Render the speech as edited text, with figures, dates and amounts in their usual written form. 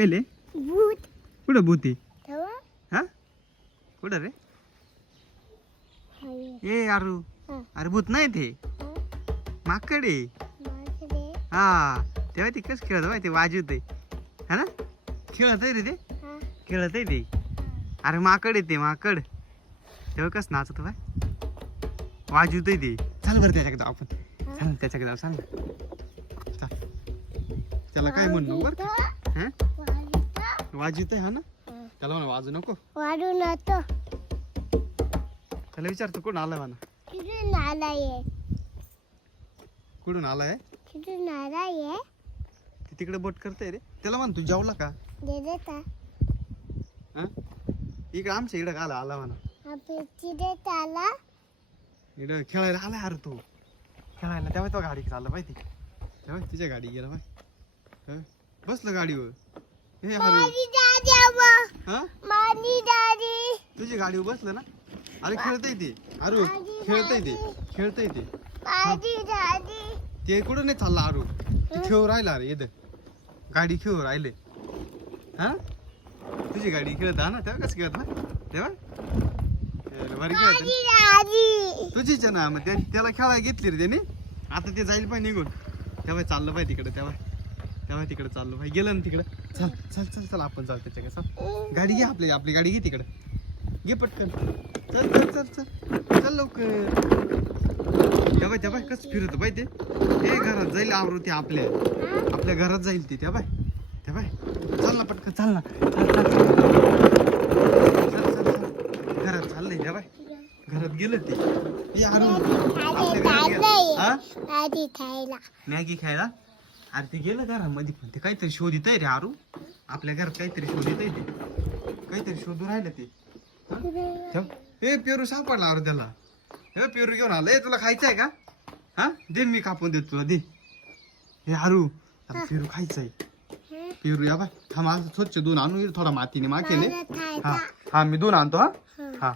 छापेले भूत कुठं भूत आहे तेव्हा हा कुठं रे हाय ए अरू हा. अरे भूत नाही ते माकड आहे माझे हा तेव्हा ते कसं खेळत ते वाजवते हा ना खेळत आहे रे ते हा खेळत आहे ते अरे माकड आहे ते माकड तेव्हा कसं नाचत बाय वाजवतय ते चाल बरं त्याच्याकडे आपण चाल त्याच्याकडे जाऊ सांग चाल त्याला काय म्हणू बर का हा वाजवतय हा ना त्याला म्हणा वाजू नको वाढू नव्हतं त्याला विचारतो कोण आलाय म्हणा तिथून आलाय कुठून आलाय तिथून आलाय ते तिकडे बोट करतय रे त्याला म्हण तू जेवला का दे का हा इकडे आमच्या इकडे आला आला म्हणा आपण तिथे आला इकडे खेळायला आलाय अरे तू खेळायला तेव्हा तो गाडी चालला माहिती तेव्हा तिच्या गाडी गेला माहिती बसलं गाडीवर हे अरे माझी दादी हा माझी दादी तुझी गाडीवर बसलं ना अरे खेळतय ते अरे खेळतय ते माझी दादी ते कुठं नाही चालला अरू ते खेळू राहिला अरे येत गाडी खेळू राहिले हा तुझी गाडी खेळत हा ना तेव्हा कसं खेळत ना तेव्हा बरी खेळत माझी दादी तुझीच आहे ना मग त्याला खेळायला घेतली रे त्याने आता ते जाईल पाहिजे निघून तेव्हा चाललं पाहिजे तिकडे तेव्हा तिकडे चाललो पाहिजे गेलं ना तिकडे चल चल चल चल आपण जाऊ त्याच्याकडे चल गाडी घे आपली गाडी घे तिकडे घे पटकन चल चल चल चल चल लवकर तेव्हा कसं फिरत बाई ते ए घरात जाईल आवृत्ती आपल्या घरात जाईल ते तेव्हा चल ना पटकन चल ना चल घरात चाललंय तेव्हा घरात गेलं ते आपल्या घरात गेलं हा आधी खायला मॅगी खायला अरे ते गेलं घरामध्ये पण ते काहीतरी शोधित आहे रे आरू आपल्या घरात काहीतरी शोधित आहे ते काहीतरी शोधून राहिलं ते हे पेरू सापडला अरे त्याला हे पेरू घेऊन आलं तुला खायचं आहे का हा दे मी कापून देतो तुला दे हे आरू आता पेरू खायचंय पेरू या बाय थांब स्वच्छ धुवून आणू थोडा मातीने माकेने हा मी धुवून आणतो हा हा